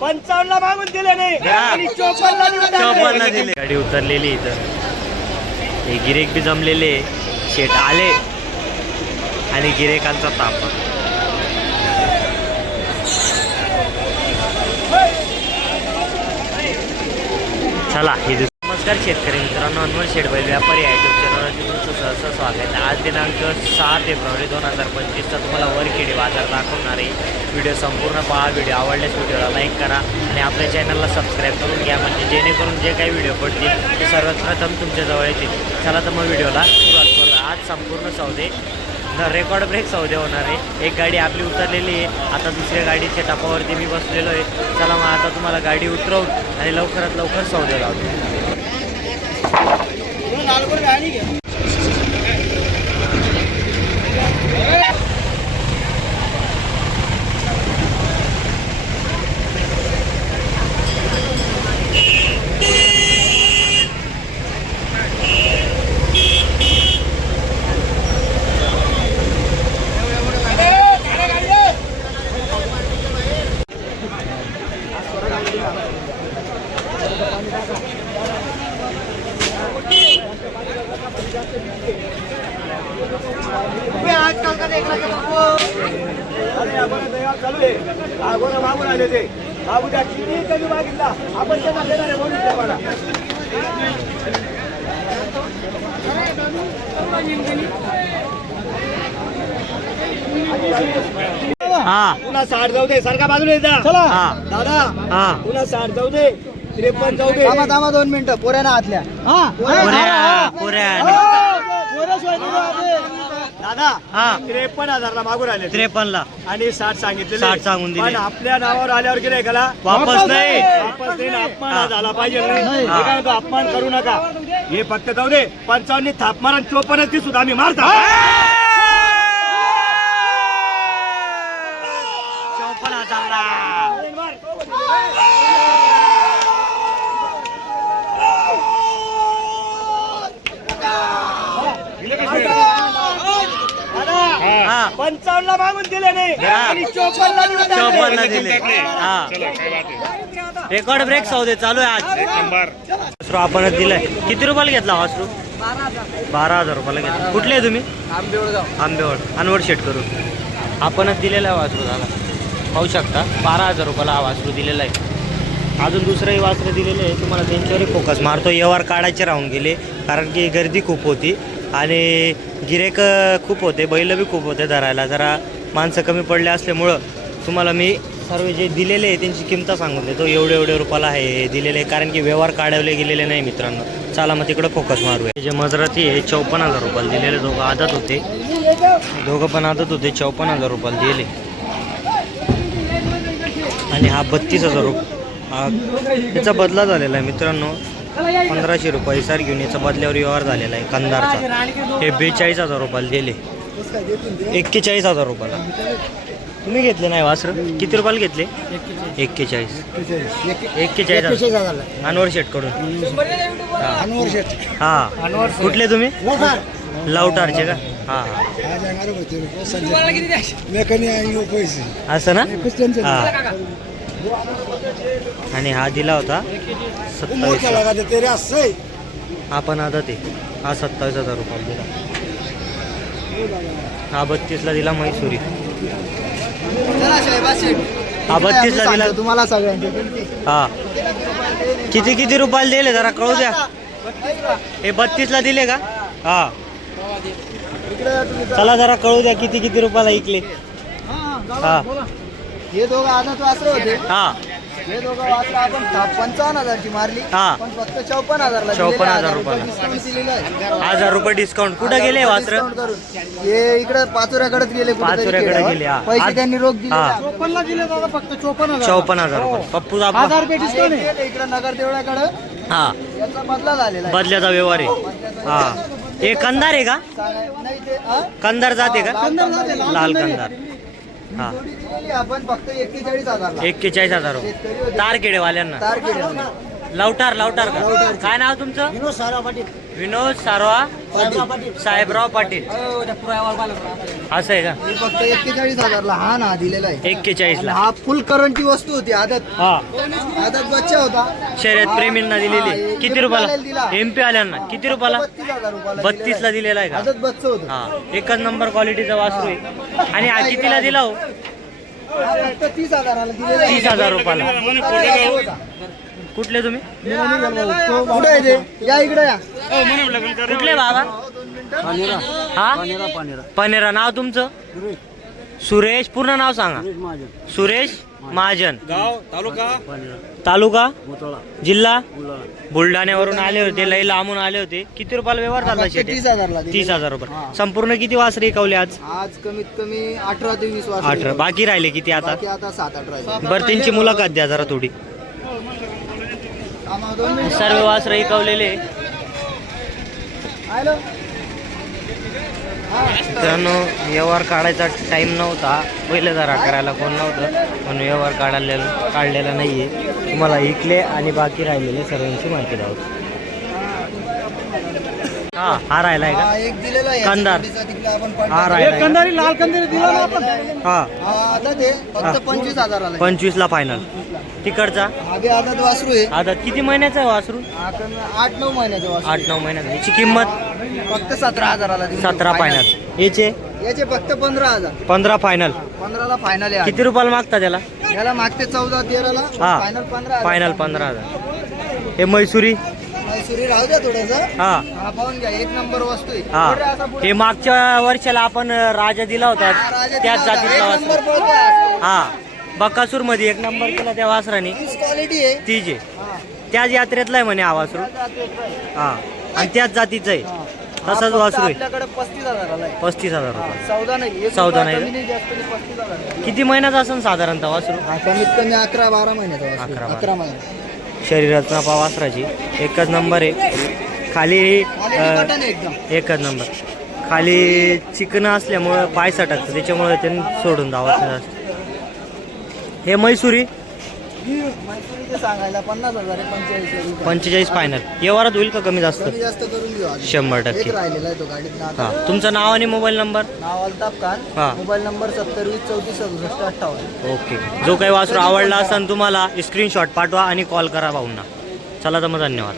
पंचावन्नला मागून दिले नाही. आणि दिले. गाडी उतरलेली इथं. हे गिरेक बी जमलेले. शेट आले. आणि गिरेकांचा ताप. चला हे नमस्कार शेतकरी मित्रांनो अनवर शेठ बैल व्यापारी आहे युट्यूब चॅनलवर तुमचं सहसा स्वागत आहे. आज दिनांक सहा फेब्रुवारी दोन हजार पंचवीसचा तुम्हाला वरखेडी बाजार दाखवणार आहे. व्हिडिओ संपूर्ण पहा व्हिडिओ आवडल्यास व्हिडिओला लाईक करा आणि आपल्या चॅनलला सबस्क्राईब करून घ्या. म्हणजे जेणेकरून जे काही व्हिडिओ पडतील ते सर्वात प्रथम तुमच्याजवळ येतील. चला तर मग व्हिडिओला सुरुवात करूया. आज संपूर्ण सौदे रेकॉर्ड ब्रेक सौदे होणार आहे. एक गाडी आपली उतरलेली आहे. आता दुसऱ्या गाडीच्या टपावरती मी बसलेलो आहे. चला मग आता तुम्हाला गाडी उतरवून आणि लवकरात लवकर सौदे लावतो अरे आपण तयार चालू आहे. अगोदर मागून आले ते. मागू द्या किती कधी मागितला? आपण त्यांना देणार आहे म्हणून तुम्हाला. हा. पुन्हा साठ जाऊ दे. सारखा बाजूला येता चला. हा. दादा हा. पुन्हा साठ जाऊ दे. त्रेपन्न जाऊ दे. दोन मिनिटं. पोऱ्या. ना आतल्या पुऱ्या. दादा हा. त्रेपन्न हजारला मागून आले ते. त्रेपन्नला. आणि साठ सांगितले 60 सांगून दिले. पण आपल्या नावावर आल्यावर गेले कला वापस नाही. वापस देईन अपमान हा. झाला पाहिजे. नाही हे काय म्हणतो, अपमान करू नका. हे फक्त जाऊ दे. पंचावन्न थाप मारा चोपन्न ती सुद्धा आम्ही मारता चौपन्न हजारला हा पंचावन्न ला मागून दिले नाही. हा. आणि. चौपन्न दिले. हा. रेकॉर्ड ब्रेक सौदे चालू आहे आज. वासरू आपणच दिलाय. किती रुपयाला घेतला वासरू बारा हजार रुपयाला घेतला. कुठले आहे तुम्ही? आंबेवड अनवड शेट करून. आपणच दिलेला आहे वासरू झाला पाहू शकता. बारा हजार रुपयाला हा वासरू दिलेला आहे. अजून दुसरंही वासरं दिलेले आहे. तुम्हाला त्यांच्यावरही फोकस मारतो. व्यवहार काढायचे राहून गेले. कारण की गर्दी खूप होती. आणि गिरेक खूप होते बैल बी खूप होते धरायला. जरा माणसं कमी पडले असल्यामुळं तुम्हाला मी सर्व जे दिलेले आहे त्यांची किंमत सांगून देतो. एवढे एवढे रुपयाला आहे दिलेले आहे. कारण की व्यवहार काढवले गेलेले नाही मित्रांनो. चला मग तिकडं फोकस मारूया. जे मजराती आहे चौपन्न हजार रुपयाला दिलेले. दोघं आदत होते. दोघं पण आदत होते चौपन्न हजार रुपयाला दिले. आणि हा बत्तीस हजार रुपये हा बदला झालेला आहे मित्रांनो. पंधराशे रुपये सर घेऊन याचा बदल्यावर व्यवहार झालेला आहे कंदारचा. हे बेचाळीस हजार रुपयाला दिले. एक्केचाळीस हजार रुपयाला. तुम्ही घेतले नाही वासर? किती रुपयाला घेतले? एक्केचाळीस. एक्केचाळीस हजार. अनवर शेटकडून. हा. कुठले तुम्ही? लवटारचे का? हा हा. असं ना? हा. आणि हा दिला होता सत्तावीस हा पण आता ते हा सत्तावीस हजार रुपयाला दिला. हा बत्तीसला दिला म्हैसुरी. हा बत्तीसला दिला. तुम्हाला हा. किती किती रुपयाला दिले जरा कळू द्या. हे बत्तीसला दिले का? हा. चला जरा कळू द्या किती किती रुपयाला इकले हा हे दोघं आदत वासरे होते. हा. हे दोघं वासरे आपण पंचावन्न हजारची मारली. हा. पण फक्त चौपन्न हजारला दिलेले. 54 हजार हजार रुपयाला. discount दिलेलं आहे. हजार रुपये डिस्काउंट कुठं गेले वासर? Discount करून. हे इकडे पाचोऱ्याकडेच गेले कुठेतरी पाचोऱ्याकडे खेड्यावर. गेले, हा. पैसे आज- त्यांनी रोख दिले हा. चोपन्नला दिले दादा फक्त चोपन्न चौपन्न हजार रुपये. पप्पू दाबा इकडे नगर देवळाकडे. हा. याचा बदला झालेला आहे. बदल्याचा व्यवहार आहे. हा. हे कंदार आहे का? सांगाय- नाही ते हा? कंदार जाते का? लाल कंदार. हा. जोडी दिलेली आपण फक्त एक्केचाळीस हजारला एक्केचाळीस हजार तारखेडेवाल्यांना तारखेला लवटार लवटार का? काय नाव तुमचं? विनोद सारा पाटील विनोद सारवा साहेबराव पाटील. असं आहे का? फक्त एक्केचाळीस हजारला हा ना दिलेला आहे. एक्केचाळीस आणि ला हा फुल करंटची वस्तू होती आदत. हा. आदत बच्चा होता. शर्यत प्रेमींना दिलेली किती रुपयाला? दिला. एम पी आल्यांना. किती रुपयाला? बत्तीस हजार रुपयाला बत्तीस ला दिलेला आहे का? आदत बच्च होतं. हा. एकच नंबर क्वालिटीचा वासरू आहे. आणि हा कितीला दिला हो? हा फक्त तीस हजाराला दिलेला आहे. तीस हजार रुपयाला. कुठले तुम्ही? कुठे आहे ते? या इकडे या. कुठले बाबा? हा? पनेरा. नाव तुमचं? सुरेश. पूर्ण नाव सांगा. सुरेश महाजन. गाव तालुका? तालुका जिल्हा? बुलढाण्यावरून आले होते लई लांबून आले होते. किती रुपयाला व्यवहार झाला तीस हजारला तीस. हजार रुपये. संपूर्ण किती वासरे कवले आज? आज कमीत कमी अठरा ते वीस अठरा. बाकी राहिले किती आता? आता सात अठरा बरं त्यांची मुलाखत द्या जरा थोडी. सर्व वासर ऐकवलेले हॅलो मित्रांनो व्यवहार काढायचा टाइम नव्हता. पहिले जरा करायला कोण नव्हतं पण व्यवहार काढलेला काढलेला नाहीये. तुम्हाला इकले आणि बाकी राहिलेले सर्वांची माहिती द्यावं. हा हा राहिलाय का? हा एक दिलेला आहे. कंदार. हा राहिलाय का? लाल कंदारी दिला ना आपण. हा हा आता ते हा. फक्त पंचवीस हजाराला पंचवीस ला फायनल तिकडचा? आगे आदत वासरू आहे. आता किती महिन्याचा आहे वासरू? आठ नऊ महिन्याचं वासरू. आठ नऊ महिन्याचा. याची किंमत? फक्त सतरा हजाराला. सतरा फायनल याचे? याचे फक्त पंधरा हजार. पंधरा फायनल पंधराला फायनल आहे. किती रुपयाला मागता त्याला. याला मागते चौदा तेराला. हा. फायनल पंधरा हजार. फायनल पंधरा हजार. हे मैसुरी? मैसुरी राहू द्या थोडस. हा. हा पाहून घ्या. एक नंबर वस्तू आहे. हा. पुढे असा पुढे. हे मागच्या वर्षाला आपण राजा दिला होता. हा, राजा त्याच दिला होता. जातीतला एक वासरू. नंबर पळतोय आज. हा. बकासूरमध्ये एक नंबर केला त्या वासराने. क्वालिटी आहे. आहे हा. त्याच यात्रेतला आहे म्हणे हा वासरू. हा. आणि त्याच जातीचं आहे. तसाच वासरू आहे. आपल्याकडे पस्तीस हजाराला आहे. पस्तीस हजार हा, रुपये चौदा नाही. एक चौदा रुपया नाही. कमी जास्त नाही, पस्तीस हजार आहे. किती महिन्याचा असेल साधारणतः वासरू? हा, कमीत कमी अकरा बारा महिन्याचा वासरू. अकरा, बारा. अकरा महिने. शरीराचा पा वासराची. एकच नंबर आहे. खाली क्वालिटी अं, बटन आहे एकदम. एकच नंबर. खाली चिकन असल्यामुळं पाय सटकतं. त्याच्यामुळे त्यांनी सोडून धावत जास्त हे मैसुरी? मैत्रिणीचे सांगायला पन्नास हजार आहे पंचेचाळीस फायनल व्यवहारात होईल का कमी जास्त? करून. शंभर एक टक्के. राहिलेला आहे तो गाडीत. हा. आता तुमचं नाव आणि मोबाईल नंबर? नाव अल्ताफ खान. हा. मोबाईल नंबर सत्तर वीस चौतीस सदुसष्ट अठ्ठावन्न. ओके. जो काही वासरू आवडला असेल तुम्हाला स्क्रीनशॉट पाठवा आणि कॉल करा भाऊंना. चला तर मग धन्यवाद.